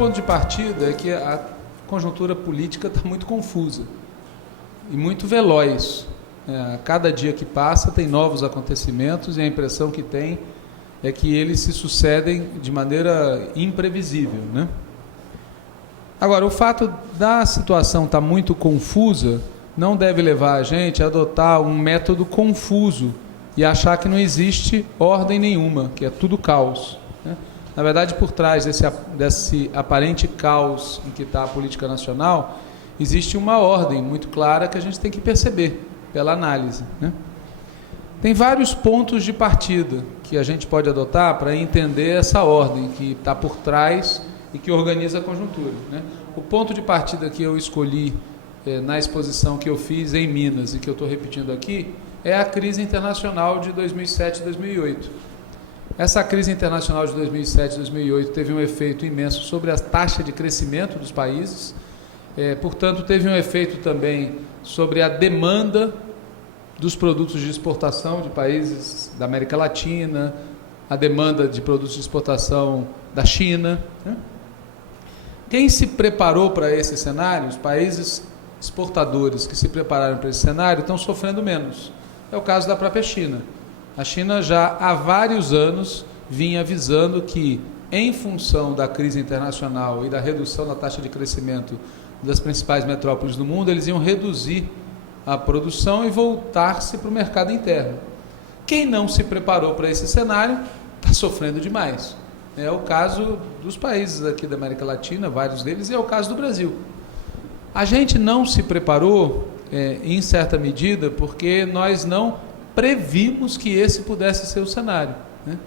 ponto de partida é que a conjuntura política está muito confusa e muito veloz. A cada dia que passa tem novos acontecimentos e a impressão que tem é que eles se sucedem de maneira imprevisível, né? Agora, o fato da situação estar muito confusa não deve levar a gente a adotar um método confuso e achar que não existe ordem nenhuma, que é tudo caos, né? Na verdade, por trás desse aparente caos em que está a política nacional, existe uma ordem muito clara que a gente tem que perceber pela análise, né? Tem vários pontos de partida que a gente pode adotar para entender essa ordem que está por trás e que organiza a conjuntura, né? O ponto de partida que eu escolhi na exposição que eu fiz em Minas e que eu estou repetindo aqui é a crise internacional de 2007 e 2008. Essa crise internacional de 2007 e 2008 teve um efeito imenso sobre a taxa de crescimento dos países, portanto, teve um efeito também sobre a demanda dos produtos de exportação de países da América Latina, a demanda de produtos de exportação da China, né? Quem se preparou para esse cenário, os países exportadores que se prepararam para esse cenário estão sofrendo menos. É o caso da própria China. A China já há vários anos vinha avisando que, em função da crise internacional e da redução da taxa de crescimento das principais metrópoles do mundo, eles iam reduzir a produção e voltar-se para o mercado interno. Quem não se preparou para esse cenário está sofrendo demais. É o caso dos países aqui da América Latina, vários deles, e é o caso do Brasil. A gente não se preparou, em certa medida, porque nós não previmos que esse pudesse ser o cenário, né?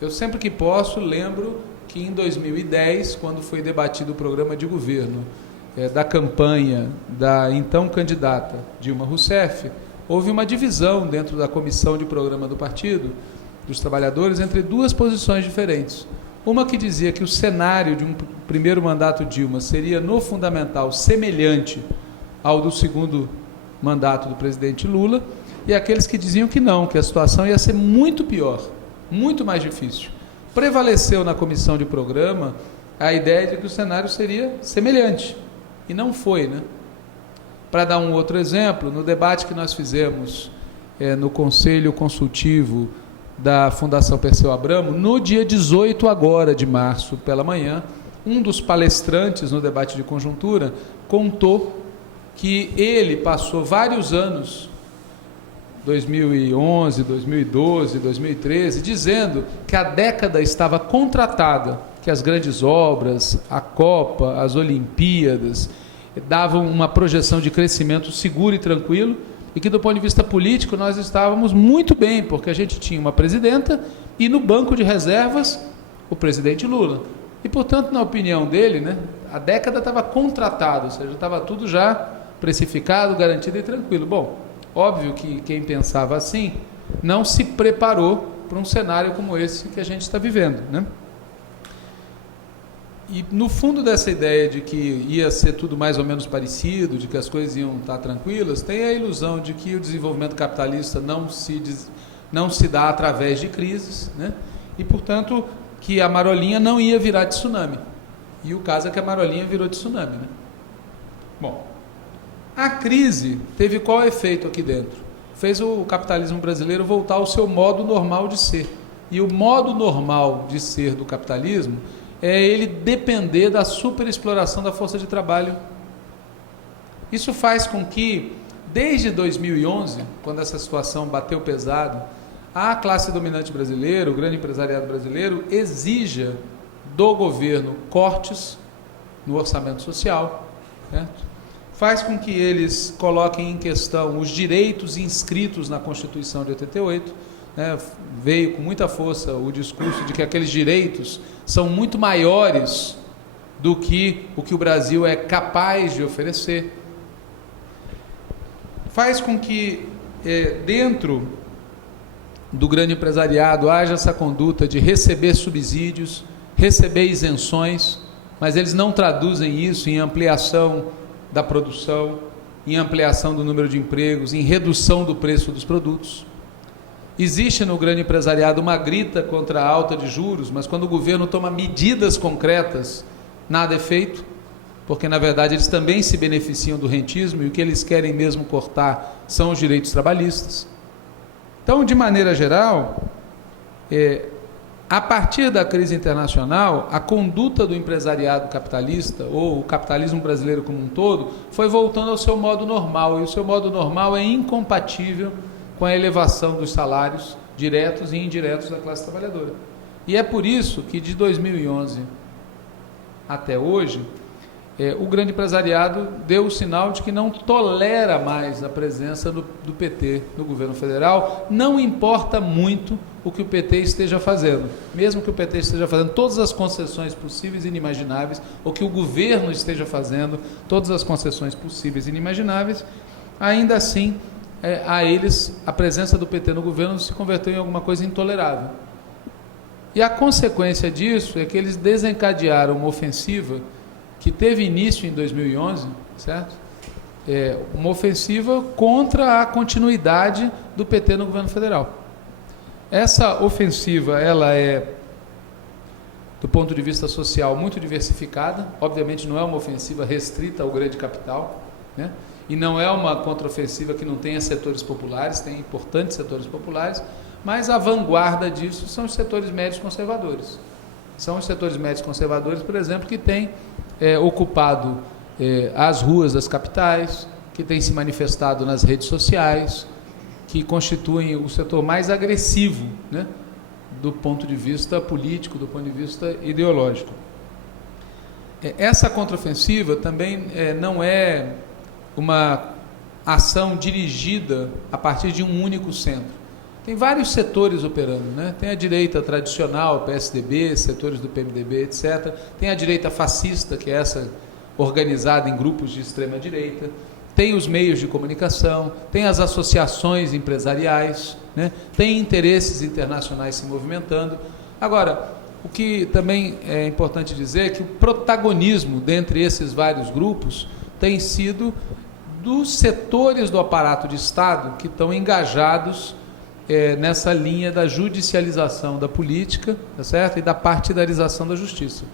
Eu sempre que posso lembro que em 2010, quando foi debatido o programa de governo da campanha da então candidata Dilma Rousseff, houve uma divisão dentro da comissão de programa do partido, dos trabalhadores, entre duas posições diferentes. Uma que dizia que o cenário de um primeiro mandato Dilma seria, no fundamental, semelhante ao do segundo mandato do presidente Lula, e aqueles que diziam que não, que a situação ia ser muito pior, muito mais difícil. Prevaleceu na comissão de programa a ideia de que o cenário seria semelhante, e não foi, né? Para dar um outro exemplo, no debate que nós fizemos no Conselho Consultivo da Fundação Perseu Abramo, no dia 18 agora de março, pela manhã, um dos palestrantes no debate de conjuntura contou que ele passou vários anos, 2011, 2012, 2013, dizendo que a década estava contratada, que as grandes obras, a Copa, as Olimpíadas, davam uma projeção de crescimento seguro e tranquilo, e que do ponto de vista político nós estávamos muito bem, porque a gente tinha uma presidenta e no banco de reservas o presidente Lula. E, portanto, na opinião dele, né, a década estava contratada, ou seja, estava tudo já precificado, garantido e tranquilo. Bom, óbvio que quem pensava assim não se preparou para um cenário como esse que a gente está vivendo, né? E no fundo dessa ideia de que ia ser tudo mais ou menos parecido, de que as coisas iam estar tranquilas, tem a ilusão de que o desenvolvimento capitalista não se dá através de crises, né? E, portanto, que a marolinha não ia virar de tsunami. E o caso é que a marolinha virou de tsunami, né? Bom, a crise teve qual efeito aqui dentro? Fez o capitalismo brasileiro voltar ao seu modo normal de ser. E o modo normal de ser do capitalismo é ele depender da superexploração da força de trabalho. Isso faz com que, desde 2011, quando essa situação bateu pesado, a classe dominante brasileira, o grande empresariado brasileiro, exija do governo cortes no orçamento social, certo? Faz com que eles coloquem em questão os direitos inscritos na Constituição de 88, né? Veio com muita força o discurso de que aqueles direitos são muito maiores do que o Brasil é capaz de oferecer. Faz com que dentro do grande empresariado haja essa conduta de receber subsídios, receber isenções, mas eles não traduzem isso em ampliação da produção, em ampliação do número de empregos, em redução do preço dos produtos. Existe no grande empresariado uma grita contra a alta de juros, mas quando o governo toma medidas concretas nada é feito, porque na verdade eles também se beneficiam do rentismo e o que eles querem mesmo cortar são os direitos trabalhistas. Então, de maneira geral, a partir da crise internacional, a conduta do empresariado capitalista, ou o capitalismo brasileiro como um todo, foi voltando ao seu modo normal, e o seu modo normal é incompatível com a elevação dos salários diretos e indiretos da classe trabalhadora. E é por isso que de 2011 até hoje, o grande empresariado deu o sinal de que não tolera mais a presença do PT no governo federal, não importa muito o que o PT esteja fazendo, mesmo que o PT esteja fazendo todas as concessões possíveis e inimagináveis, ou que o governo esteja fazendo todas as concessões possíveis e inimagináveis, ainda assim, a eles, a presença do PT no governo se converteu em alguma coisa intolerável. E a consequência disso é que eles desencadearam uma ofensiva que teve início em 2011, certo? Uma ofensiva contra a continuidade do PT no governo federal. Essa ofensiva, ela é, do ponto de vista social, muito diversificada. Obviamente não é uma ofensiva restrita ao grande capital, né? E não é uma contraofensiva que não tenha setores populares, tem importantes setores populares, mas a vanguarda disso são os setores médios conservadores. São os setores médios conservadores, por exemplo, que têm ocupado as ruas das capitais, que têm se manifestado nas redes sociais, que constituem o setor mais agressivo, né, do ponto de vista político, do ponto de vista ideológico. Essa contraofensiva também não é uma ação dirigida a partir de um único centro. Tem vários setores operando, né? Tem a direita tradicional, PSDB, setores do PMDB, etc. Tem a direita fascista, que é essa organizada em grupos de extrema direita. Tem os meios de comunicação, tem as associações empresariais, né? Tem interesses internacionais se movimentando. Agora, o que também é importante dizer é que o protagonismo dentre esses vários grupos tem sido dos setores do aparato de Estado que estão engajados nessa linha da judicialização da política, tá certo? E da partidarização da justiça.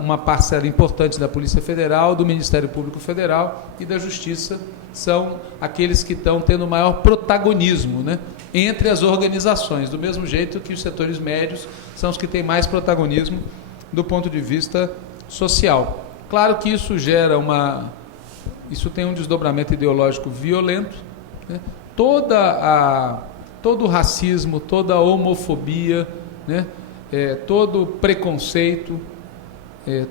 Uma parcela importante da Polícia Federal, do Ministério Público Federal e da Justiça são aqueles que estão tendo maior protagonismo, né, entre as organizações, do mesmo jeito que os setores médios são os que têm mais protagonismo do ponto de vista social. Claro que isso isso tem um desdobramento ideológico violento, né? Todo o racismo, toda a homofobia, né? Todo o preconceito,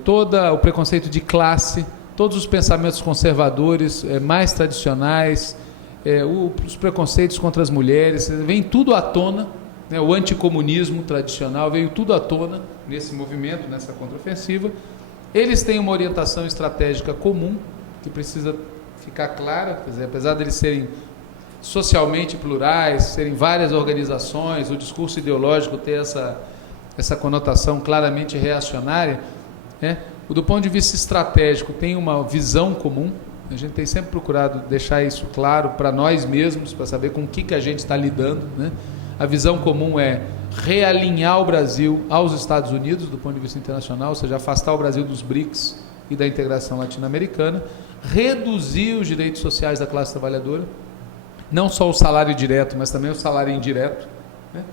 todo o preconceito de classe, todos os pensamentos conservadores, mais tradicionais, os preconceitos contra as mulheres, vem tudo à tona, né? O anticomunismo tradicional veio tudo à tona nesse movimento, nessa contraofensiva. Eles têm uma orientação estratégica comum, que precisa ficar clara, quer dizer, apesar de eles serem socialmente plurais, serem várias organizações, o discurso ideológico ter essa conotação claramente reacionária, né? Do ponto de vista estratégico tem uma visão comum. A gente tem sempre procurado deixar isso claro para nós mesmos, para saber com o que a gente está lidando, né? A visão comum é realinhar o Brasil aos Estados Unidos do ponto de vista internacional, ou seja, afastar o Brasil dos BRICS e da integração latino-americana, reduzir os direitos sociais da classe trabalhadora, não só o salário direto, mas também o salário indireto, né?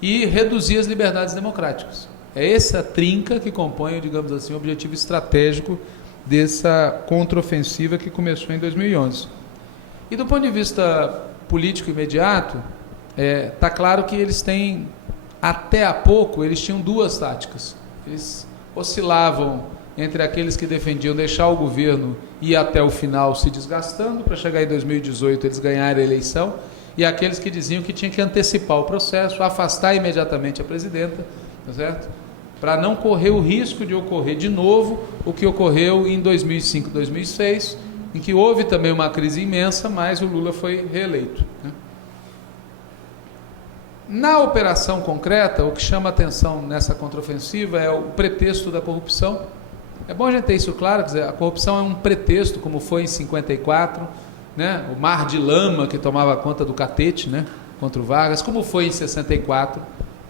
E reduzir as liberdades democráticas. É essa trinca que compõe, digamos assim, o objetivo estratégico dessa contraofensiva que começou em 2011. E do ponto de vista político imediato, está claro que eles têm, até há pouco, eles tinham duas táticas. Eles oscilavam entre aqueles que defendiam deixar o governo ir até o final se desgastando, para chegar em 2018 eles ganharem a eleição, e aqueles que diziam que tinha que antecipar o processo, afastar imediatamente a presidenta, tá certo? Para não correr o risco de ocorrer de novo o que ocorreu em 2005, 2006, em que houve também uma crise imensa, mas o Lula foi reeleito, né? Na operação concreta, o que chama atenção nessa contraofensiva é o pretexto da corrupção. É bom a gente ter isso claro, quer dizer, a corrupção é um pretexto, como foi em 54, né? O mar de lama que tomava conta do catete, né? Contra o Vargas, como foi em 64,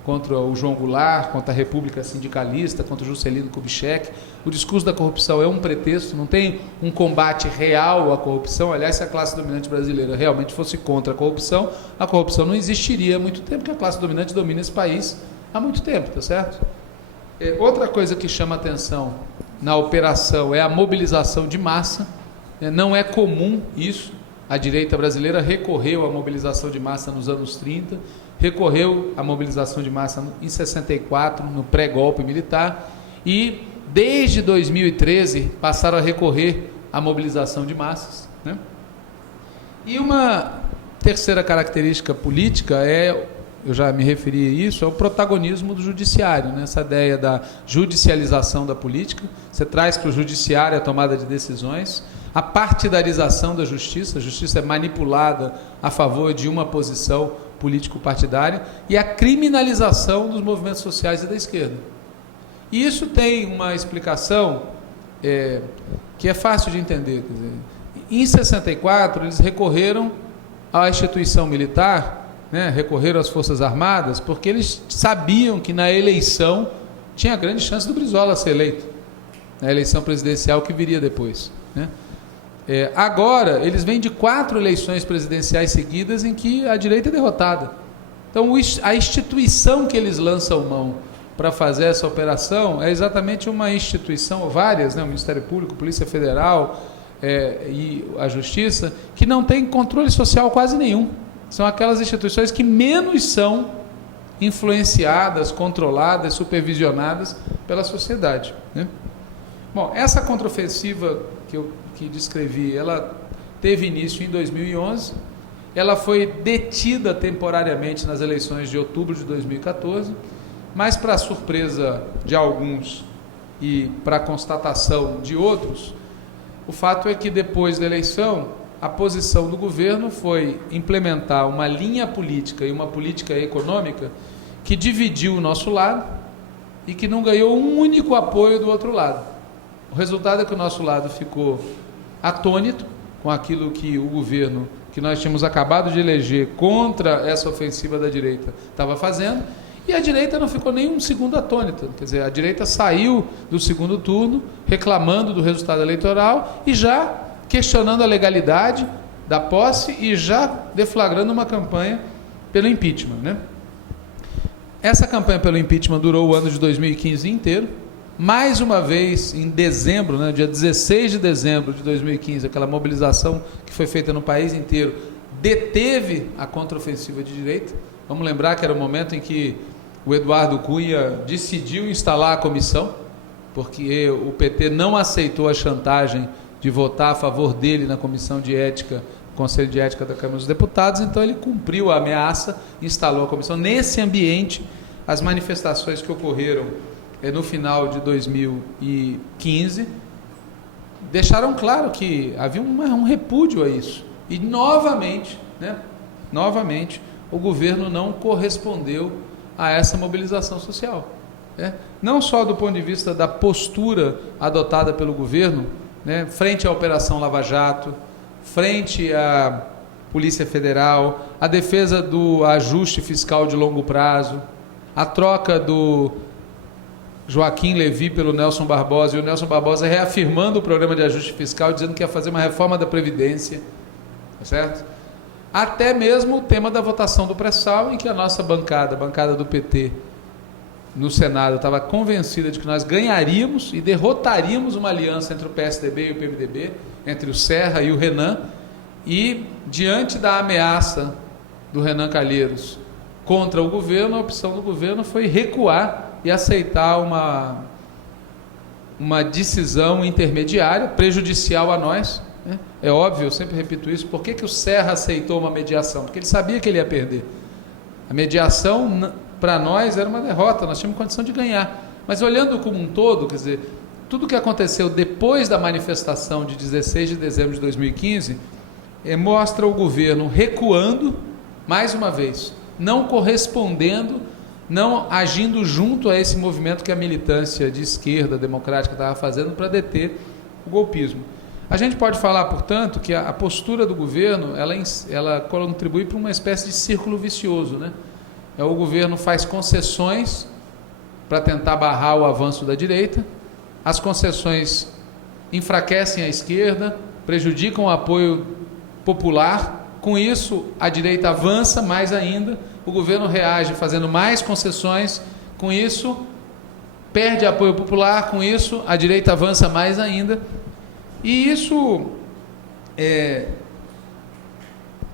contra o João Goulart, contra a República Sindicalista, contra o Juscelino Kubitschek. O discurso da corrupção é um pretexto, não tem um combate real à corrupção. Aliás, se a classe dominante brasileira realmente fosse contra a corrupção não existiria há muito tempo, porque a classe dominante domina esse país há muito tempo, tá certo? Outra coisa que chama atenção na operação é a mobilização de massa. Não é comum isso. A direita brasileira recorreu à mobilização de massa nos anos 30, recorreu à mobilização de massa em 64, no pré-golpe militar, e desde 2013 passaram a recorrer à mobilização de massas, né? E uma terceira característica política eu já me referi a isso, é o protagonismo do judiciário, né? Essa ideia da judicialização da política. Você traz para o judiciário a tomada de decisões, a partidarização da justiça, a justiça é manipulada a favor de uma posição político-partidária, e a criminalização dos movimentos sociais e da esquerda. E isso tem uma explicação que é fácil de entender. Quer dizer, em 64, eles recorreram à instituição militar, né, recorreram às Forças Armadas, porque eles sabiam que na eleição tinha grande chance do Brizola ser eleito, na eleição presidencial que viria depois, né? Agora, eles vêm de 4 eleições presidenciais seguidas em que a direita é derrotada. Então, a instituição que eles lançam mão para fazer essa operação é exatamente uma instituição, várias, né, o Ministério Público, Polícia Federal e a Justiça, que não tem controle social quase nenhum. São aquelas instituições que menos são influenciadas, controladas, supervisionadas pela sociedade, né? Bom, essa contraofensiva que descrevi, ela teve início em 2011, ela foi detida temporariamente nas eleições de outubro de 2014, mas para surpresa de alguns e para constatação de outros, o fato é que depois da eleição, a posição do governo foi implementar uma linha política e uma política econômica que dividiu o nosso lado e que não ganhou um único apoio do outro lado. O resultado é que o nosso lado ficou atônito com aquilo que o governo, que nós tínhamos acabado de eleger contra essa ofensiva da direita, estava fazendo, e a direita não ficou nem um segundo atônita. Quer dizer, a direita saiu do segundo turno reclamando do resultado eleitoral e já questionando a legalidade da posse e já deflagrando uma campanha pelo impeachment, né? Essa campanha pelo impeachment durou o ano de 2015 inteiro. Mais uma vez, em dezembro, né, dia 16 de dezembro de 2015, aquela mobilização que foi feita no país inteiro, deteve a contraofensiva de direita. Vamos lembrar que era o momento em que o Eduardo Cunha decidiu instalar a comissão, porque o PT não aceitou a chantagem de votar a favor dele na comissão de ética, Conselho de Ética da Câmara dos Deputados. Então ele cumpriu a ameaça, instalou a comissão. Nesse ambiente, as manifestações que ocorreram no final de 2015 deixaram claro que havia um repúdio a isso. E novamente, né, o governo não correspondeu a essa mobilização social, né? Não só do ponto de vista da postura adotada pelo governo, né, frente à Operação Lava Jato, frente à Polícia Federal, a defesa do ajuste fiscal de longo prazo, a troca do Joaquim Levy pelo Nelson Barbosa, e o Nelson Barbosa reafirmando o programa de ajuste fiscal, dizendo que ia fazer uma reforma da Previdência, tá certo? Até mesmo o tema da votação do pré-sal, em que a nossa bancada, a bancada do PT no Senado, estava convencida de que nós ganharíamos e derrotaríamos uma aliança entre o PSDB e o PMDB, entre o Serra e o Renan, e diante da ameaça do Renan Calheiros contra o governo, a opção do governo foi recuar e aceitar uma decisão intermediária, prejudicial a nós, né? É óbvio, eu sempre repito isso. Por que o Serra aceitou uma mediação? Porque ele sabia que ele ia perder. A mediação, para nós, era uma derrota, nós tínhamos condição de ganhar. Mas olhando como um todo, quer dizer, tudo que aconteceu depois da manifestação de 16 de dezembro de 2015, mostra o governo recuando, mais uma vez, não correspondendo, não agindo junto a esse movimento que a militância de esquerda democrática estava fazendo para deter o golpismo. A gente pode falar, portanto, que a postura do governo, ela contribui para uma espécie de círculo vicioso, né? o governo faz concessões para tentar barrar o avanço da direita, as concessões enfraquecem a esquerda, prejudicam o apoio popular, com isso a direita avança mais ainda, o governo reage fazendo mais concessões, com isso perde apoio popular, com isso a direita avança mais ainda, e isso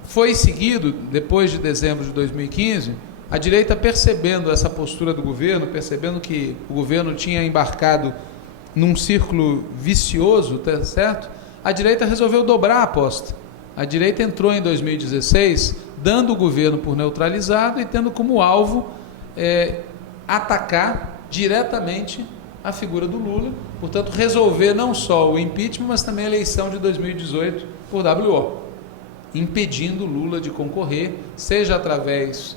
foi seguido, depois de dezembro de 2015, a direita percebendo essa postura do governo, percebendo que o governo tinha embarcado num círculo vicioso, tá certo? A direita resolveu dobrar a aposta. A direita entrou em 2016, dando o governo por neutralizado e tendo como alvo atacar diretamente a figura do Lula, portanto, resolver não só o impeachment, mas também a eleição de 2018 por WO, impedindo Lula de concorrer, seja através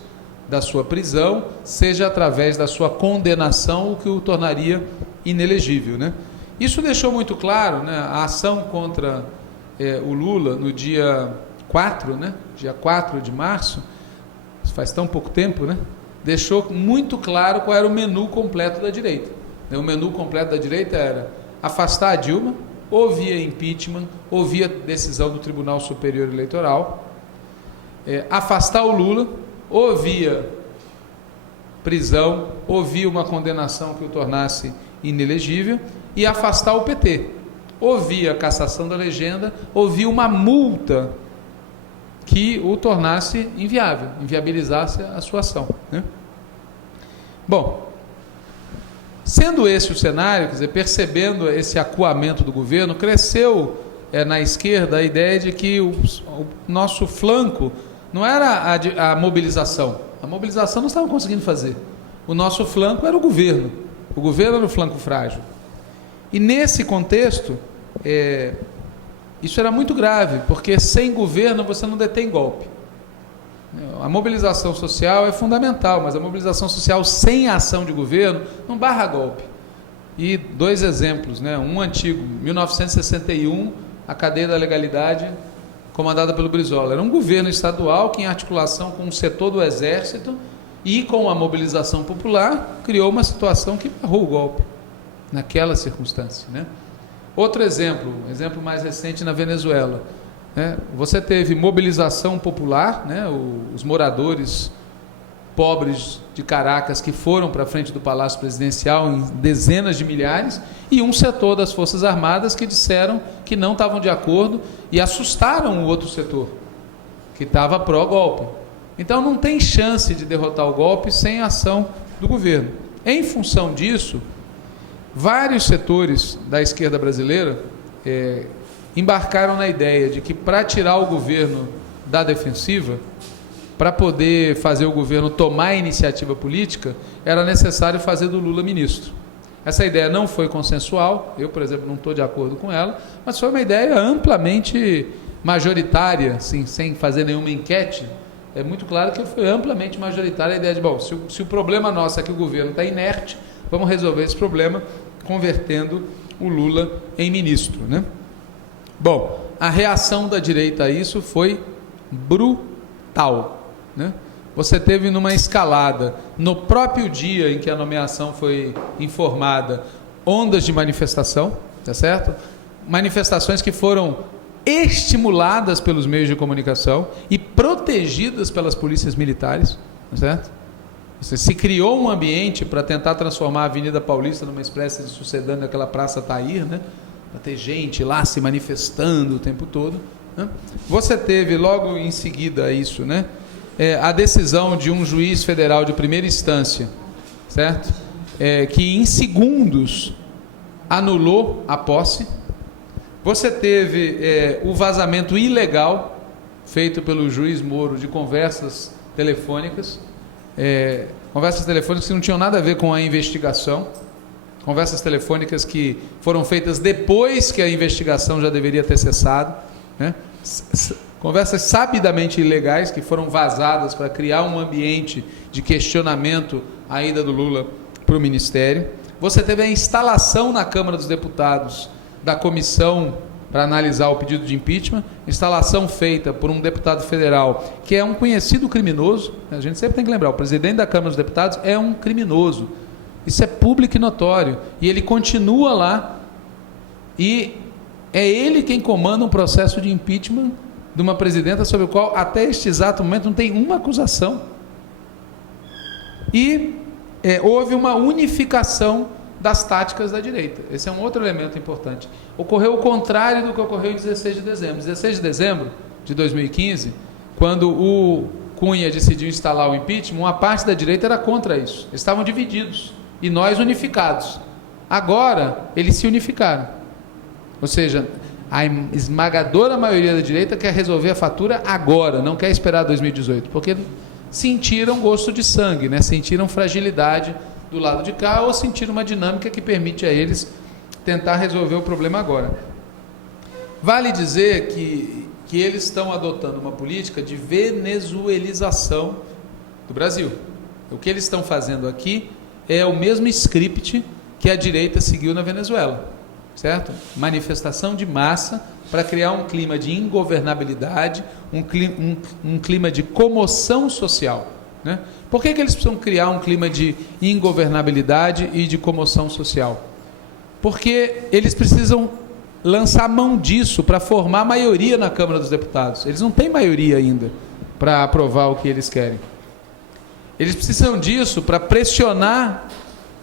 da sua prisão, seja através da sua condenação, o que o tornaria inelegível, né? Isso deixou muito claro, né, a ação contra o Lula no dia 4, né, dia 4 de março, faz tão pouco tempo, né, deixou muito claro qual era o menu completo da direita. O menu completo da direita era afastar a Dilma, ou via impeachment, ou via decisão do Tribunal Superior Eleitoral, afastar o Lula, ou via prisão, ou via uma condenação que o tornasse inelegível, e afastar o PT, ou via cassação da legenda, ou via uma multa que o tornasse inviável, inviabilizasse a sua ação, né? Bom, sendo esse o cenário, quer dizer, percebendo esse acuamento do governo, cresceu na esquerda a ideia de que o nosso flanco não era a mobilização. A mobilização não estava conseguindo fazer. O nosso flanco era o governo. O governo era o flanco frágil. E nesse contexto, isso era muito grave, porque sem governo você não detém golpe. A mobilização social é fundamental, mas a mobilização social sem a ação de governo não barra golpe. E dois exemplos, né? Um antigo, 1961, a cadeia da legalidade comandada pelo Brizola. Era um governo estadual que, em articulação com o setor do Exército e com a mobilização popular, criou uma situação que barrou o golpe naquela circunstância, né? Outro exemplo mais recente na Venezuela, né? Você teve mobilização popular, né? Os moradores pobres de Caracas que foram para a frente do Palácio Presidencial em dezenas de milhares, e um setor das Forças Armadas que disseram que não estavam de acordo e assustaram o outro setor, que estava pró-golpe. Então não tem chance de derrotar o golpe sem a ação do governo. Em função disso, vários setores da esquerda brasileira embarcaram na ideia de que, para tirar o governo da defensiva, para poder fazer o governo tomar a iniciativa política, era necessário fazer do Lula ministro. Essa ideia não foi consensual, eu, por exemplo, não estou de acordo com ela, mas foi uma ideia amplamente majoritária, assim, sem fazer nenhuma enquete. É muito claro que foi amplamente majoritária a ideia de, bom, se o problema nosso é que o governo está inerte, vamos resolver esse problema convertendo o Lula em ministro, né? Bom, a reação da direita a isso foi brutal, né? Você teve numa escalada, no próprio dia em que a nomeação foi informada, ondas de manifestação, tá certo? Manifestações que foram estimuladas pelos meios de comunicação e protegidas pelas polícias militares, tá certo? Se criou um ambiente para tentar transformar a Avenida Paulista numa espécie de sucedâneo daquela Praça Tahrir, né? Para ter gente lá se manifestando o tempo todo, né? Você teve logo em seguida isso, né? A decisão de um juiz federal de primeira instância, certo? Que em segundos anulou a posse. Você teve o vazamento ilegal feito pelo juiz Moro de conversas telefônicas, conversas telefônicas que não tinham nada a ver com a investigação, conversas telefônicas que foram feitas depois que a investigação já deveria ter cessado, né? Conversas sabidamente ilegais que foram vazadas para criar um ambiente de questionamento à ida do Lula para o Ministério. Você teve a instalação na Câmara dos Deputados da Comissão para analisar o pedido de impeachment, instalação feita por um deputado federal que é um conhecido criminoso. A gente sempre tem que lembrar, o presidente da Câmara dos Deputados é um criminoso. Isso é público e notório. E ele continua lá e é ele quem comanda um processo de impeachment de uma presidenta sobre o qual até este exato momento não tem uma acusação. E houve uma unificação das táticas da direita. Esse é um outro elemento importante. Ocorreu o contrário do que ocorreu em 16 de dezembro. 16 de dezembro de 2015, quando o Cunha decidiu instalar o impeachment, uma parte da direita era contra isso. Eles estavam divididos e nós unificados. Agora, eles se unificaram. Ou seja, a esmagadora maioria da direita quer resolver a fatura agora, não quer esperar 2018, porque sentiram gosto de sangue, né? Sentiram fragilidade do lado de cá ou sentiram uma dinâmica que permite a eles tentar resolver o problema agora. Vale dizer que eles estão adotando uma política de venezuelização do Brasil. O que eles estão fazendo aqui é o mesmo script que a direita seguiu na Venezuela, certo? Manifestação de massa para criar um clima de ingovernabilidade, um clima de comoção social, né? Por que eles precisam criar um clima de ingovernabilidade e de comoção social? Porque eles precisam lançar mão disso para formar maioria na Câmara dos Deputados. Eles não têm maioria ainda para aprovar o que eles querem. Eles precisam disso para pressionar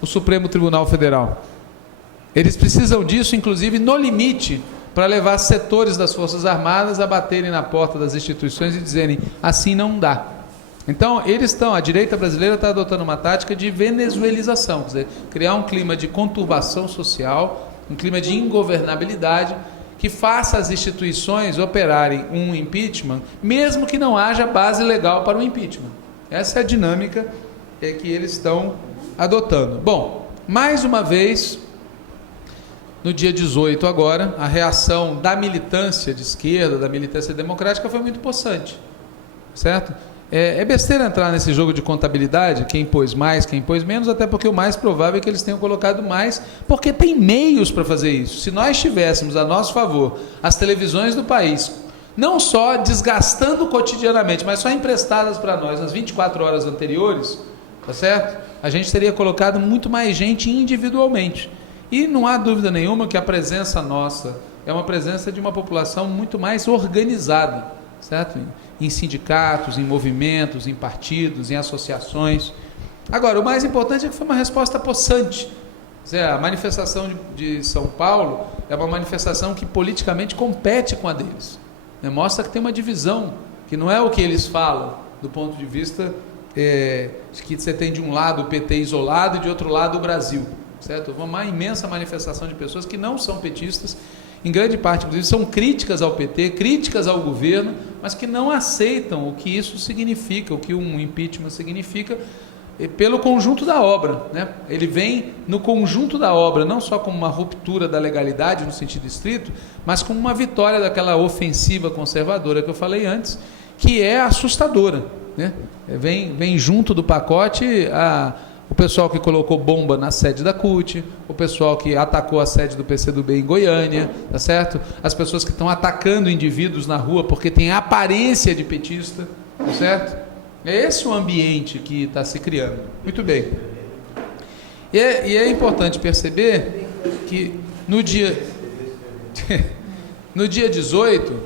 o Supremo Tribunal Federal. Eles precisam disso, inclusive, no limite, para levar setores das Forças Armadas a baterem na porta das instituições e dizerem, assim não dá. Então, a direita brasileira está adotando uma tática de venezuelização, quer dizer, criar um clima de conturbação social, um clima de ingovernabilidade, que faça as instituições operarem um impeachment, mesmo que não haja base legal para o impeachment. Essa é a dinâmica que eles estão adotando. Bom, mais uma vez, no dia 18 agora, a reação da militância de esquerda, da militância democrática, foi muito possante, certo? É besteira entrar nesse jogo de contabilidade, quem pôs mais, quem pôs menos, até porque o mais provável é que eles tenham colocado mais, porque tem meios para fazer isso. Se nós tivéssemos a nosso favor as televisões do país, não só desgastando cotidianamente, mas só emprestadas para nós nas 24 horas anteriores, tá certo? A gente teria colocado muito mais gente individualmente. E não há dúvida nenhuma que a presença nossa é uma presença de uma população muito mais organizada, certo? Em sindicatos, em movimentos, em partidos, em associações. Agora, o mais importante é que foi uma resposta possante. A manifestação de São Paulo é uma manifestação que politicamente compete com a deles. Mostra que tem uma divisão, que não é o que eles falam, do ponto de vista de que você tem de um lado o PT isolado e de outro lado o Brasil. Certo? Uma imensa manifestação de pessoas que não são petistas, em grande parte, inclusive, são críticas ao PT, críticas ao governo, mas que não aceitam o que isso significa, o que um impeachment significa, pelo conjunto da obra, né? Ele vem no conjunto da obra, não só como uma ruptura da legalidade no sentido estrito, mas como uma vitória daquela ofensiva conservadora que eu falei antes, que é assustadora, né? Vem junto do pacote o pessoal que colocou bomba na sede da CUT, o pessoal que atacou a sede do PCdoB em Goiânia, tá certo? As pessoas que estão atacando indivíduos na rua porque tem aparência de petista, tá certo? É esse o ambiente que está se criando. Muito bem. E é importante perceber que no dia 18,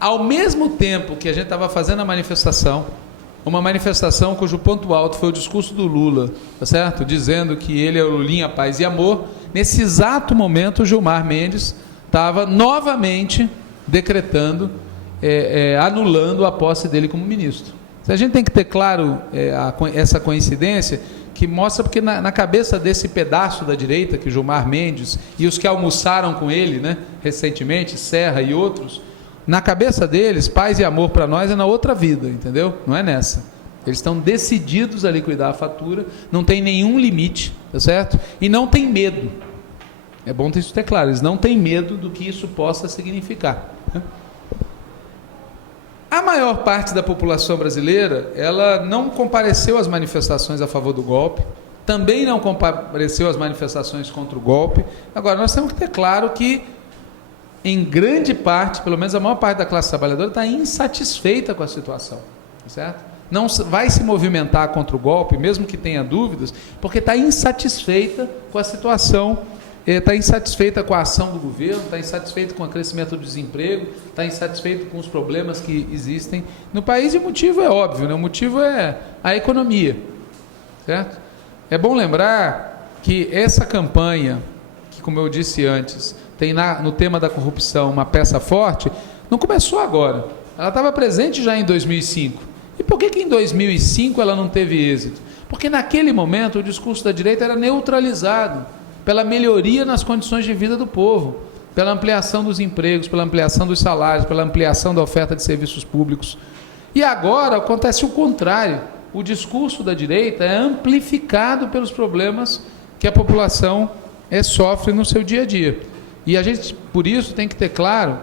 ao mesmo tempo que a gente estava fazendo a manifestação, uma manifestação cujo ponto alto foi o discurso do Lula, tá certo? Dizendo que ele é o Lulinha, paz e amor. Nesse exato momento, o Gilmar Mendes estava novamente decretando, anulando a posse dele como ministro. A gente tem que ter claro essa coincidência, que mostra porque na cabeça desse pedaço da direita, que Gilmar Mendes e os que almoçaram com ele, né, recentemente, Serra e outros, na cabeça deles, paz e amor para nós é na outra vida, entendeu? Não é nessa. Eles estão decididos a liquidar a fatura, não tem nenhum limite, tá certo? E não tem medo. É bom isso ter claro, eles não têm medo do que isso possa significar, né? A maior parte da população brasileira, ela não compareceu às manifestações a favor do golpe, também não compareceu às manifestações contra o golpe. Agora, nós temos que ter claro que em grande parte, pelo menos a maior parte da classe trabalhadora, está insatisfeita com a situação, certo? Não vai se movimentar contra o golpe, mesmo que tenha dúvidas, porque está insatisfeita com a situação, está insatisfeita com a ação do governo, está insatisfeita com o crescimento do desemprego, está insatisfeita com os problemas que existem no país, e o motivo é óbvio, né? O motivo é a economia, certo? É bom lembrar que essa campanha, que, como eu disse antes, tem no tema da corrupção uma peça forte, não começou agora. Ela estava presente já em 2005. E por que em 2005 ela não teve êxito? Porque naquele momento o discurso da direita era neutralizado pela melhoria nas condições de vida do povo, pela ampliação dos empregos, pela ampliação dos salários, pela ampliação da oferta de serviços públicos. E agora acontece o contrário. O discurso da direita é amplificado pelos problemas que a população sofre no seu dia a dia. E a gente, por isso, tem que ter claro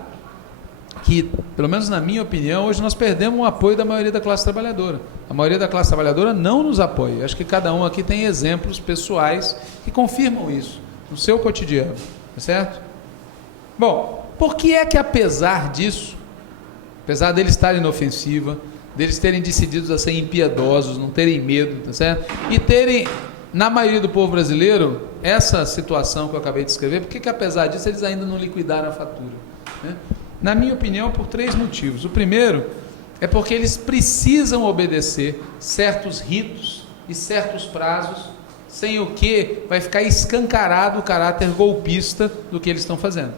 que, pelo menos na minha opinião, hoje nós perdemos o apoio da maioria da classe trabalhadora. A maioria da classe trabalhadora não nos apoia. Acho que cada um aqui tem exemplos pessoais que confirmam isso no seu cotidiano, tá certo? Bom, por que é que apesar disso, apesar deles estarem na ofensiva, deles terem decidido a ser impiedosos, não terem medo, tá certo? E terem, na maioria do povo brasileiro, essa situação que eu acabei de descrever, por que apesar disso eles ainda não liquidaram a fatura, né? Na minha opinião, por 3 motivos. O primeiro é porque eles precisam obedecer certos ritos e certos prazos, sem o que vai ficar escancarado o caráter golpista do que eles estão fazendo.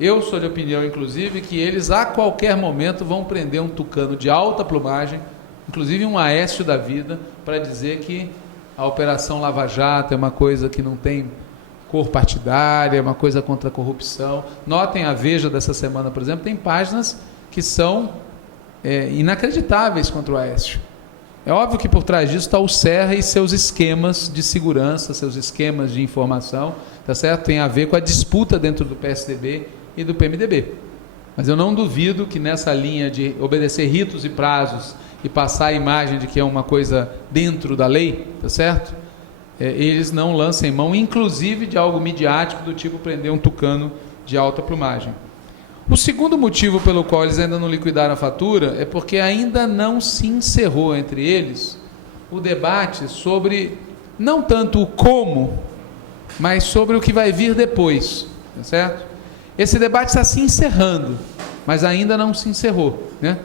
Eu sou de opinião, inclusive, que eles a qualquer momento vão prender um tucano de alta plumagem, inclusive um Aécio da vida, para dizer que a Operação Lava Jato é uma coisa que não tem cor partidária, é uma coisa contra a corrupção. Notem a Veja dessa semana, por exemplo, tem páginas que são inacreditáveis contra o Aécio. É óbvio que por trás disso está o Serra e seus esquemas de segurança, seus esquemas de informação, tá certo? Tem a ver com a disputa dentro do PSDB e do PMDB. Mas eu não duvido que nessa linha de obedecer ritos e prazos e passar a imagem de que é uma coisa dentro da lei, tá certo? Eles não lancem mão, inclusive, de algo midiático do tipo prender um tucano de alta plumagem. O segundo motivo pelo qual eles ainda não liquidaram a fatura é porque ainda não se encerrou entre eles o debate sobre, não tanto o como, mas sobre o que vai vir depois, tá certo? Esse debate está se encerrando, mas ainda não se encerrou, né?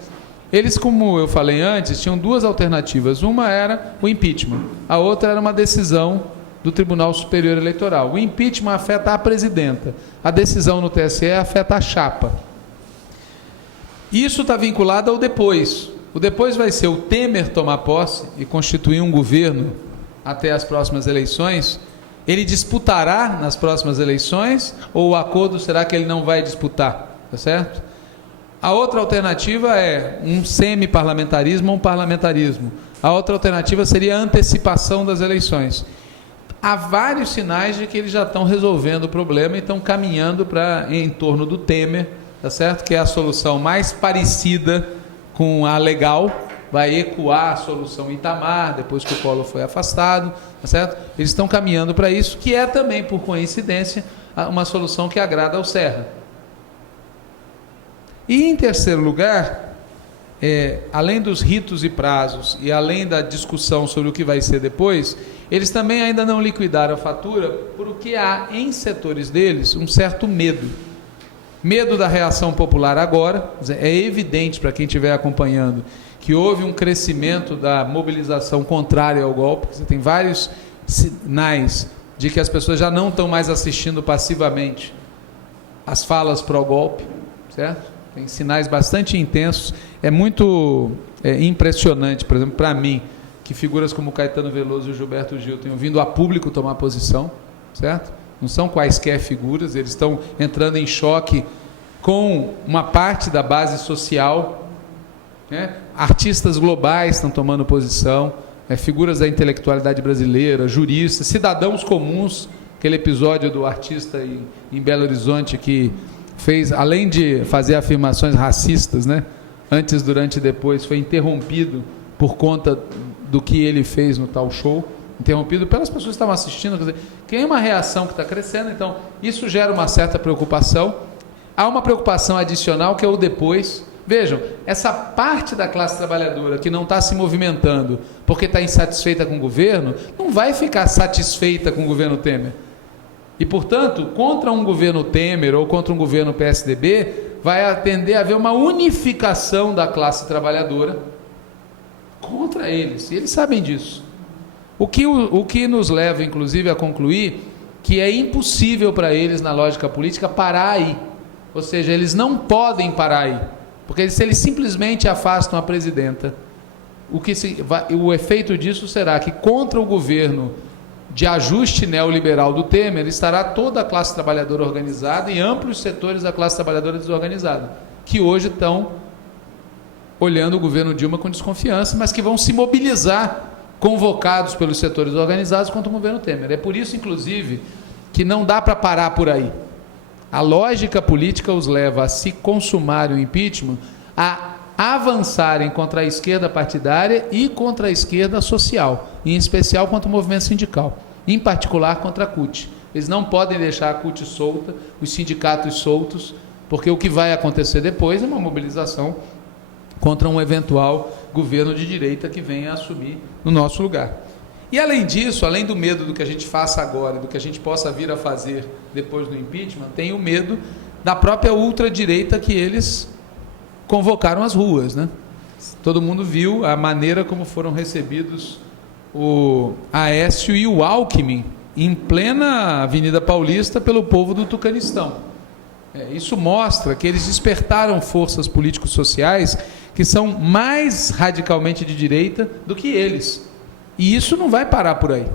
Eles, como eu falei antes, tinham 2 alternativas. Uma era o impeachment, a outra era uma decisão do Tribunal Superior Eleitoral. O impeachment afeta a presidenta, a decisão no TSE afeta a chapa. Isso está vinculado ao depois. O depois vai ser o Temer tomar posse e constituir um governo até as próximas eleições. Ele disputará nas próximas eleições ou o acordo será que ele não vai disputar, tá certo? A outra alternativa é um semi-parlamentarismo ou um parlamentarismo. A outra alternativa seria a antecipação das eleições. Há vários sinais de que eles já estão resolvendo o problema e estão caminhando em torno do Temer, tá certo? Que é a solução mais parecida com a legal, vai ecoar a solução Itamar, depois que o Collor foi afastado, tá certo? Eles estão caminhando para isso, que é também, por coincidência, uma solução que agrada ao Serra. E em terceiro lugar, além dos ritos e prazos e além da discussão sobre o que vai ser depois, eles também ainda não liquidaram a fatura porque há em setores deles um certo medo. Medo da reação popular agora. É evidente para quem estiver acompanhando que houve um crescimento da mobilização contrária ao golpe. Você tem vários sinais de que as pessoas já não estão mais assistindo passivamente as falas pró-golpe, certo? Tem sinais bastante intensos. É muito impressionante, por exemplo, para mim, que figuras como Caetano Veloso e Gilberto Gil tenham vindo a público tomar posição, certo? Não são quaisquer figuras, eles estão entrando em choque com uma parte da base social, né? Artistas globais estão tomando posição, figuras da intelectualidade brasileira, juristas, cidadãos comuns, aquele episódio do artista em Belo Horizonte que fez, além de fazer afirmações racistas, né? Antes, durante e depois, foi interrompido por conta do que ele fez no tal show, interrompido pelas pessoas que estavam assistindo. Quer dizer, tem uma reação que está crescendo, então isso gera uma certa preocupação. Há uma preocupação adicional que é o depois. Vejam, essa parte da classe trabalhadora que não está se movimentando porque está insatisfeita com o governo, não vai ficar satisfeita com o governo Temer. E, portanto, contra um governo Temer ou contra um governo PSDB, vai tender a haver uma unificação da classe trabalhadora contra eles. E eles sabem disso. O que nos leva, inclusive, a concluir que é impossível para eles, na lógica política, parar aí. Ou seja, eles não podem parar aí. Porque se eles simplesmente afastam a presidenta, o efeito disso será que contra o governo de ajuste neoliberal do Temer estará toda a classe trabalhadora organizada e amplos setores da classe trabalhadora desorganizada, que hoje estão olhando o governo Dilma com desconfiança, mas que vão se mobilizar, convocados pelos setores organizados contra o governo Temer. É por isso, inclusive, que não dá para parar por aí. A lógica política os leva a se consumarem o impeachment, a avançarem contra a esquerda partidária e contra a esquerda social, em especial contra o movimento sindical, em particular contra a CUT. Eles não podem deixar a CUT solta, os sindicatos soltos, porque o que vai acontecer depois é uma mobilização contra um eventual governo de direita que venha assumir no nosso lugar. E além disso, além do medo do que a gente faça agora, do que a gente possa vir a fazer depois do impeachment, tem o medo da própria ultradireita que eles convocaram às ruas, né? Todo mundo viu a maneira como foram recebidos o Aécio e o Alckmin em plena Avenida Paulista pelo povo do Tucanistão. Isso mostra que eles despertaram forças políticos sociais que são mais radicalmente de direita do que eles. E isso não vai parar por aí.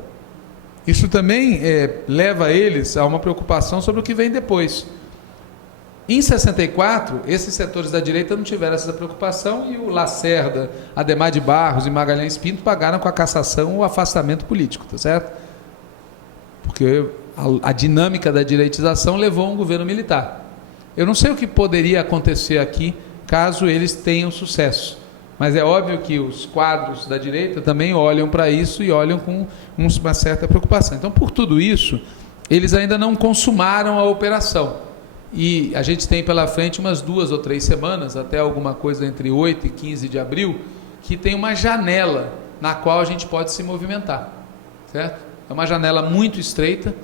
Isso também leva eles a uma preocupação sobre o que vem depois. Em 64, esses setores da direita não tiveram essa preocupação e o Lacerda, Adhemar de Barros e Magalhães Pinto pagaram com a cassação o afastamento político, tá certo? Porque a dinâmica da direitização levou a um governo militar. Eu não sei o que poderia acontecer aqui caso eles tenham sucesso, mas é óbvio que os quadros da direita também olham para isso e olham com uma certa preocupação. Então, por tudo isso, eles ainda não consumaram a operação. E a gente tem pela frente umas 2 ou 3 semanas, até alguma coisa entre 8 e 15 de abril, que tem uma janela na qual a gente pode se movimentar, certo? É uma janela muito estreita,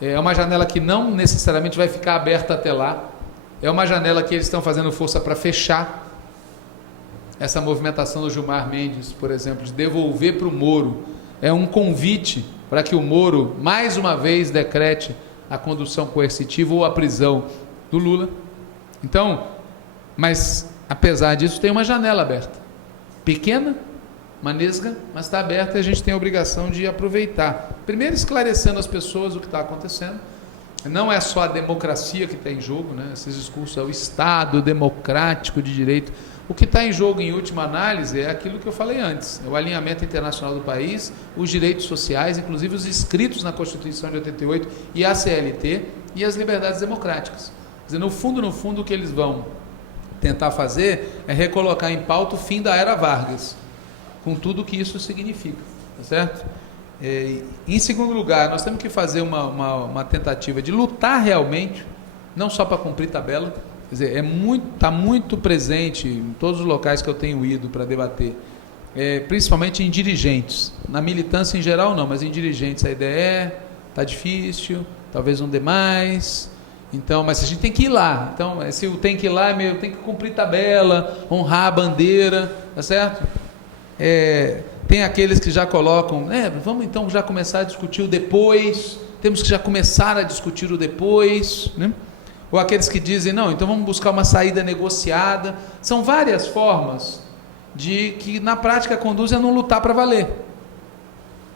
é uma janela que não necessariamente vai ficar aberta até lá, é uma janela que eles estão fazendo força para fechar. Essa movimentação do Gilmar Mendes, por exemplo, de devolver para o Moro, é um convite para que o Moro, mais uma vez, decrete a condução coercitiva ou a prisão do Lula. Então, mas apesar disso, tem uma janela aberta, pequena, manesga, mas está aberta e a gente tem a obrigação de aproveitar. Primeiro, esclarecendo às pessoas o que está acontecendo. Não é só a democracia que está em jogo, né? Esses discursos é o Estado democrático de direito. O que está em jogo, em última análise, é aquilo que eu falei antes, é o alinhamento internacional do país, os direitos sociais, inclusive os inscritos na Constituição de 88 e a CLT, e as liberdades democráticas. Quer dizer, no fundo, o que eles vão tentar fazer é recolocar em pauta o fim da era Vargas, com tudo o que isso significa, tá certo? Em segundo lugar, nós temos que fazer uma tentativa de lutar realmente, não só para cumprir tabela. Quer dizer, está muito presente em todos os locais que eu tenho ido para debater, principalmente em dirigentes. Na militância em geral não, mas em dirigentes a ideia está difícil, talvez não dê mais. Então, mas a gente tem que ir lá. Então, se tem que ir lá, tem que cumprir tabela, honrar a bandeira, tá certo? Tem aqueles que já colocam, vamos então já começar a discutir o depois, temos que já começar a discutir o depois, né? Ou aqueles que dizem, não, então vamos buscar uma saída negociada. São várias formas que na prática conduzem a não lutar para valer,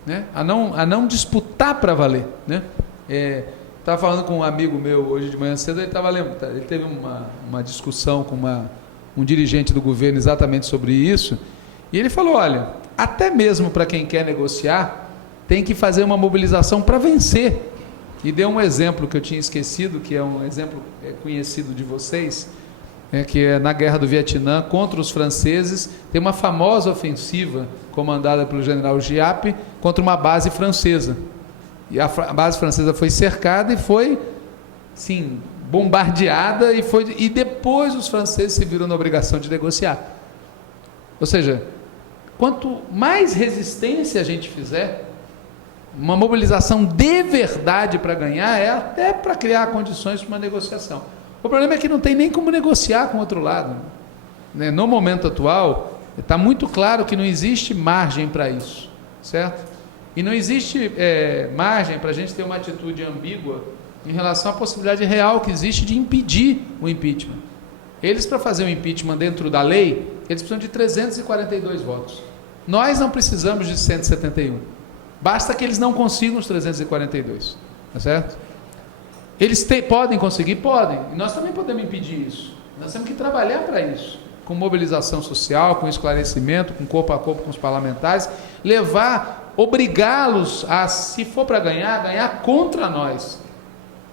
né? a não disputar para valer, né? Estava falando com um amigo meu hoje de manhã cedo, ele teve uma discussão com um dirigente do governo exatamente sobre isso, e ele falou, olha, até mesmo para quem quer negociar, tem que fazer uma mobilização para vencer. E deu um exemplo que eu tinha esquecido, que é um exemplo conhecido de vocês, que é na Guerra do Vietnã, contra os franceses, tem uma famosa ofensiva comandada pelo general Giap contra uma base francesa. E a base francesa foi cercada e foi, sim, bombardeada e depois os franceses se viram na obrigação de negociar. Ou seja, quanto mais resistência a gente fizer, uma mobilização de verdade para ganhar é até para criar condições para uma negociação. O problema é que não tem nem como negociar com o outro lado. Né? No momento atual, está muito claro que não existe margem para isso, certo? E não existe margem para a gente ter uma atitude ambígua em relação à possibilidade real que existe de impedir o impeachment. Eles, para fazer o impeachment dentro da lei, eles precisam de 342 votos. Nós não precisamos de 171. Basta que eles não consigam os 342. Tá certo? Eles podem conseguir? Podem. E nós também podemos impedir isso. Nós temos que trabalhar para isso. Com mobilização social, com esclarecimento, com corpo a corpo com os parlamentares. Obrigá-los a, se for para ganhar contra nós.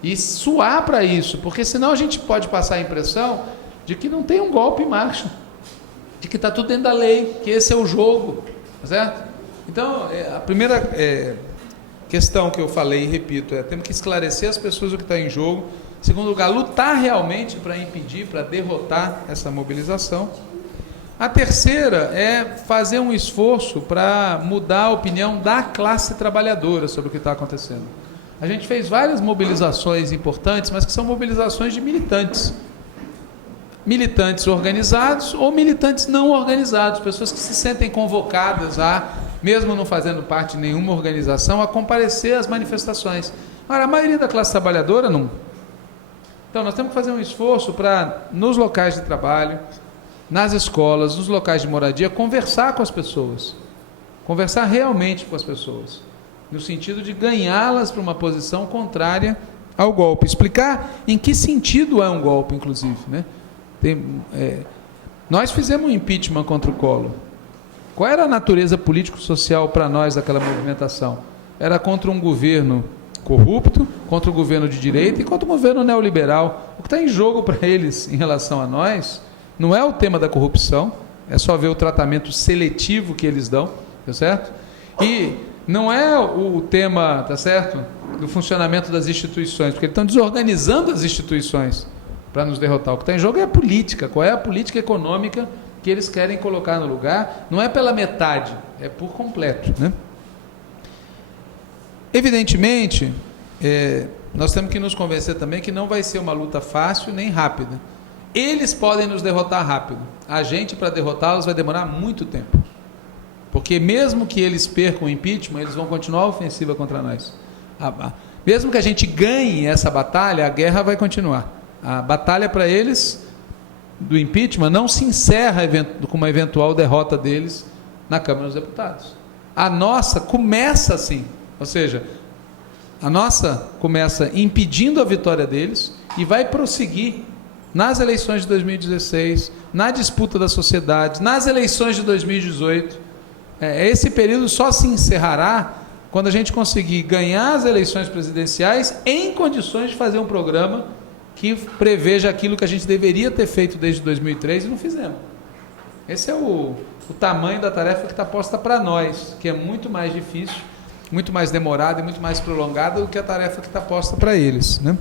E suar para isso. Porque senão a gente pode passar a impressão de que não tem um golpe em marcha. De que está tudo dentro da lei. Que esse é o jogo. Tá certo? Então, a primeira questão que eu falei e repito temos que esclarecer as pessoas o que está em jogo. Em segundo lugar, lutar realmente para impedir, para derrotar essa mobilização. A terceira é fazer um esforço para mudar a opinião da classe trabalhadora sobre o que está acontecendo. A gente fez várias mobilizações importantes, mas que são mobilizações de militantes. Militantes organizados ou militantes não organizados, pessoas que se sentem convocadas mesmo não fazendo parte de nenhuma organização, a comparecer às manifestações. Ora, a maioria da classe trabalhadora não. Então, nós temos que fazer um esforço para, nos locais de trabalho, nas escolas, nos locais de moradia, conversar com as pessoas. Conversar realmente com as pessoas. No sentido de ganhá-las para uma posição contrária ao golpe. Explicar em que sentido é um golpe, inclusive. Né? Nós fizemos um impeachment contra o Collor. Qual era a natureza político-social para nós daquela movimentação? Era contra um governo corrupto, contra o governo de direita e contra o governo neoliberal. O que está em jogo para eles em relação a nós não é o tema da corrupção, é só ver o tratamento seletivo que eles dão, tá certo? E não é o tema, tá certo, do funcionamento das instituições, porque eles estão desorganizando as instituições para nos derrotar. O que está em jogo é a política. Qual é a política econômica que eles querem colocar no lugar? Não é pela metade, é por completo, né? Evidentemente, nós temos que nos convencer também que não vai ser uma luta fácil nem rápida. Eles podem nos derrotar rápido. A gente, para derrotá-los, vai demorar muito tempo. Porque mesmo que eles percam o impeachment, eles vão continuar a ofensiva contra nós. Mesmo que a gente ganhe essa batalha, a guerra vai continuar. A batalha para eles do impeachment não se encerra com uma eventual derrota deles na Câmara dos Deputados. A nossa começa assim. Ou seja, a nossa começa impedindo a vitória deles e vai prosseguir nas eleições de 2016, na disputa da sociedade, nas eleições de 2018. Esse período só se encerrará quando a gente conseguir ganhar as eleições presidenciais em condições de fazer um programa que preveja aquilo que a gente deveria ter feito desde 2003 e não fizemos. Esse é o tamanho da tarefa que está posta para nós, que é muito mais difícil, muito mais demorada e muito mais prolongada do que a tarefa que está posta para eles, né?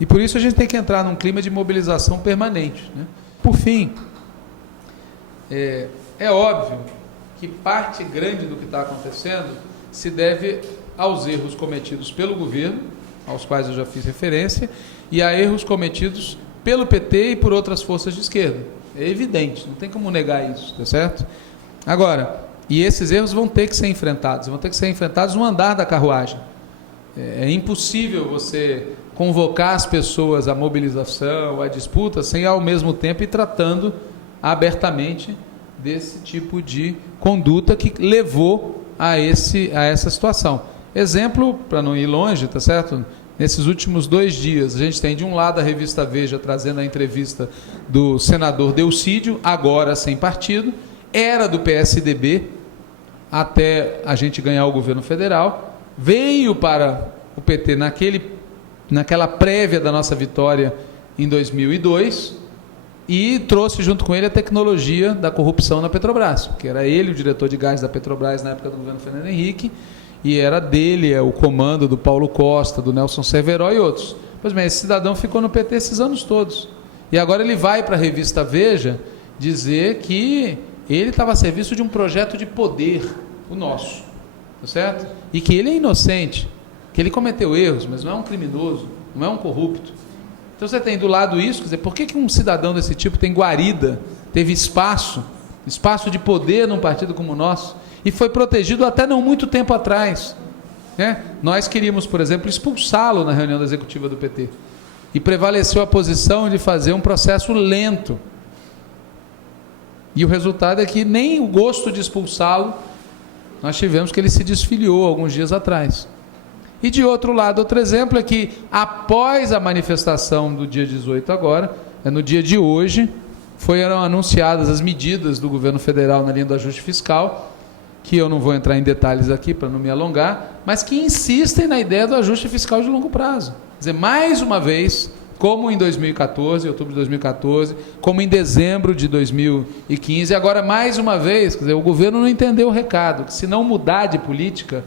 E por isso a gente tem que entrar num clima de mobilização permanente, né? Por fim, é óbvio que parte grande do que está acontecendo se deve aos erros cometidos pelo governo, aos quais eu já fiz referência, e a erros cometidos pelo PT e por outras forças de esquerda. É evidente, não tem como negar isso, tá certo? Agora, e esses erros vão ter que ser enfrentados no andar da carruagem. É impossível você convocar as pessoas à mobilização, à disputa, sem ao mesmo tempo ir tratando abertamente desse tipo de conduta que levou a essa situação. Exemplo, para não ir longe, tá certo? Nesses últimos 2 dias, a gente tem de um lado a revista Veja trazendo a entrevista do senador Delcídio, agora sem partido, era do PSDB, até a gente ganhar o governo federal, veio para o PT naquela prévia da nossa vitória em 2002 e trouxe junto com ele a tecnologia da corrupção na Petrobras, que era ele o diretor de gás da Petrobras na época do governo Fernando Henrique, e era dele o comando do Paulo Costa, do Nelson Severo e outros. Pois bem, esse cidadão ficou no PT esses anos todos. E agora ele vai para a revista Veja dizer que ele estava a serviço de um projeto de poder, o nosso, tá certo? E que ele é inocente, que ele cometeu erros, mas não é um criminoso, não é um corrupto. Então você tem do lado isso, quer dizer, por que um cidadão desse tipo tem guarida, teve espaço de poder num partido como o nosso, e foi protegido até não muito tempo atrás, né? Nós queríamos, por exemplo, expulsá-lo na reunião da executiva do PT, e prevaleceu a posição de fazer um processo lento, e o resultado é que nem o gosto de expulsá-lo nós tivemos, que ele se desfiliou alguns dias atrás. E de outro lado, outro exemplo é que após a manifestação do dia 18 agora, no dia de hoje, foram anunciadas as medidas do governo federal na linha do ajuste fiscal, que eu não vou entrar em detalhes aqui para não me alongar, mas que insistem na ideia do ajuste fiscal de longo prazo. Quer dizer, mais uma vez, como em 2014, outubro de 2014, como em dezembro de 2015, e agora mais uma vez, quer dizer, o governo não entendeu o recado, que se não mudar de política,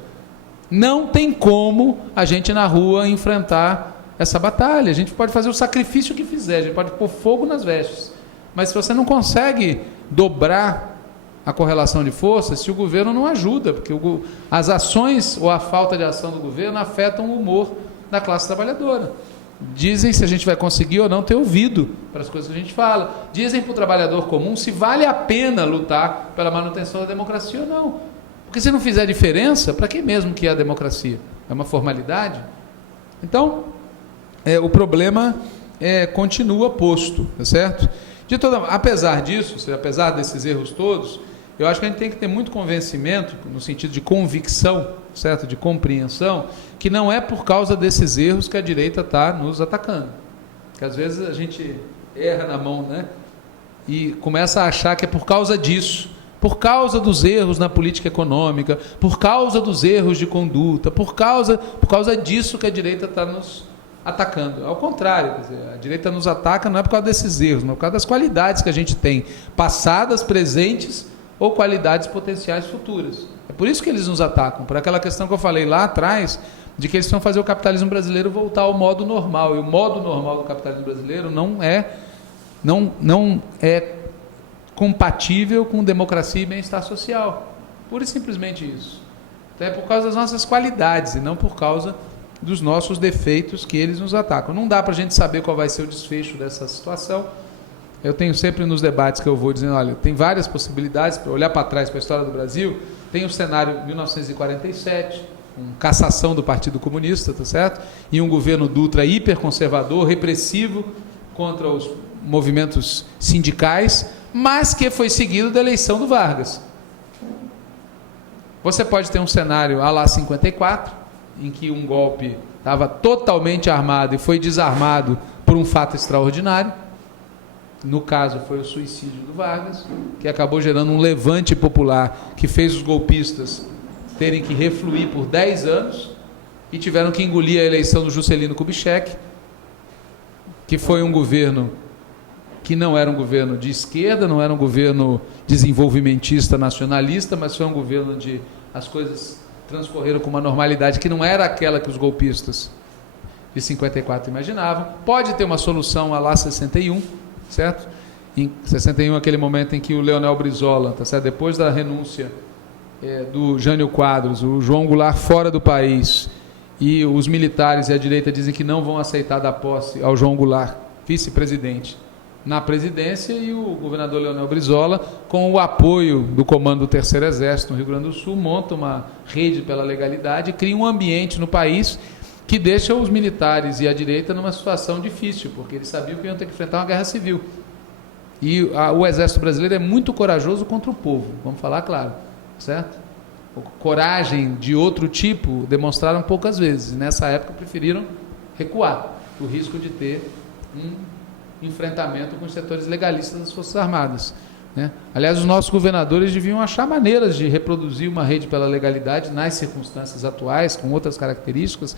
não tem como a gente na rua enfrentar essa batalha. A gente pode fazer o sacrifício que fizer, a gente pode pôr fogo nas vestes, mas se você não consegue dobrar a correlação de forças, se o governo não ajuda, porque as ações ou a falta de ação do governo afetam o humor da classe trabalhadora. Dizem se a gente vai conseguir ou não ter ouvido para as coisas que a gente fala. Dizem para o trabalhador comum se vale a pena lutar pela manutenção da democracia ou não. Porque se não fizer diferença, para que mesmo que é a democracia? É uma formalidade? Então, o problema continua posto, tá certo? Apesar disso, apesar desses erros todos, eu acho que a gente tem que ter muito convencimento, no sentido de convicção, certo? De compreensão, que não é por causa desses erros que a direita está nos atacando. Porque às vezes a gente erra na mão, né? E começa a achar que é por causa disso, por causa dos erros na política econômica, por causa dos erros de conduta, por causa disso que a direita está nos atacando. Ao contrário, quer dizer, a direita nos ataca não é por causa desses erros, mas por causa das qualidades que a gente tem, passadas, presentes ou qualidades potenciais futuras. É por isso que eles nos atacam, por aquela questão que eu falei lá atrás, de que eles vão fazer o capitalismo brasileiro voltar ao modo normal, e o modo normal do capitalismo brasileiro não é compatível com democracia e bem-estar social. Pura e simplesmente isso. Então é por causa das nossas qualidades e não por causa dos nossos defeitos que eles nos atacam. Não dá para a gente saber qual vai ser o desfecho dessa situação. Eu tenho sempre nos debates que eu vou dizendo, olha, tem várias possibilidades, para olhar para trás para a história do Brasil, tem o cenário 1947, uma cassação do Partido Comunista, tá certo? E um governo Dutra hiperconservador, repressivo contra os movimentos sindicais, mas que foi seguido da eleição do Vargas. Você pode ter um cenário à lá 54, em que um golpe estava totalmente armado e foi desarmado por um fato extraordinário. No caso, foi o suicídio do Vargas, que acabou gerando um levante popular que fez os golpistas terem que refluir por 10 anos e tiveram que engolir a eleição do Juscelino Kubitschek, que foi um governo que não era um governo de esquerda, não era um governo desenvolvimentista nacionalista, mas foi um governo de as coisas transcorreram com uma normalidade que não era aquela que os golpistas de 54 imaginavam. Pode ter uma solução à lá 61, certo? Em 61, aquele momento em que o Leonel Brizola, tá certo? Depois da renúncia do Jânio Quadros, o João Goulart fora do país, e os militares e a direita dizem que não vão aceitar dar posse ao João Goulart, vice-presidente, na presidência, e o governador Leonel Brizola, com o apoio do comando do Terceiro Exército no Rio Grande do Sul, monta uma rede pela legalidade e cria um ambiente no país que deixa os militares e a direita numa situação difícil, porque eles sabiam que iam ter que enfrentar uma guerra civil. E o Exército Brasileiro é muito corajoso contra o povo, vamos falar claro, certo? Coragem de outro tipo demonstraram poucas vezes, e nessa época preferiram recuar, o risco de ter um enfrentamento com os setores legalistas das Forças Armadas, né? Aliás, os nossos governadores deviam achar maneiras de reproduzir uma rede pela legalidade nas circunstâncias atuais, com outras características,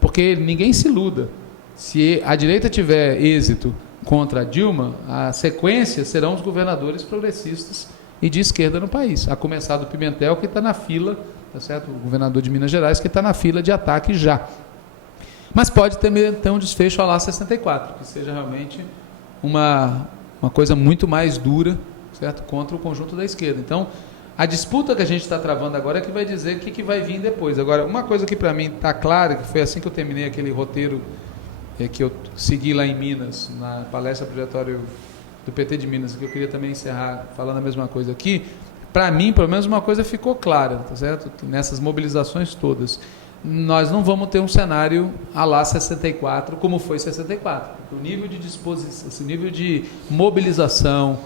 porque ninguém se iluda. Se a direita tiver êxito contra a Dilma, a sequência serão os governadores progressistas e de esquerda no país, a começar do Pimentel, que está na fila, tá certo? O governador de Minas Gerais, que está na fila de ataque já. Mas pode ter um desfecho à lá 64, que seja realmente uma coisa muito mais dura, certo? Contra o conjunto da esquerda. Então, a disputa que a gente está travando agora é que vai dizer o que vai vir depois. Agora, uma coisa que para mim está clara, que foi assim que eu terminei aquele roteiro que eu segui lá em Minas, na palestra projetório do PT de Minas, que eu queria também encerrar falando a mesma coisa aqui. Para mim, pelo menos uma coisa ficou clara, tá certo? Nessas mobilizações todas, nós não vamos ter um cenário à lá 64, como foi 64. O nível de disposição, esse nível de mobilização,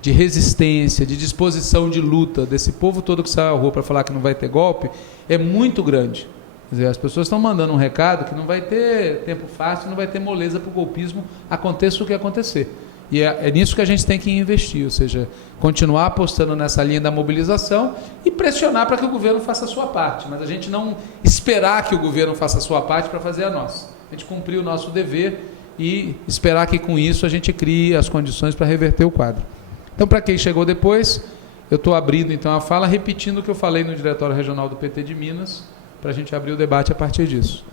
de resistência, de disposição de luta desse povo todo que saiu à rua para falar que não vai ter golpe, é muito grande. Quer dizer, as pessoas estão mandando um recado que não vai ter tempo fácil, não vai ter moleza para o golpismo, aconteça o que acontecer. E é nisso que a gente tem que investir, ou seja, continuar apostando nessa linha da mobilização e pressionar para que o governo faça a sua parte, mas a gente não esperar que o governo faça a sua parte para fazer a nossa. A gente cumprir o nosso dever e esperar que com isso a gente crie as condições para reverter o quadro. Então, para quem chegou depois, eu estou abrindo então a fala, repetindo o que eu falei no Diretório Regional do PT de Minas, para a gente abrir o debate a partir disso.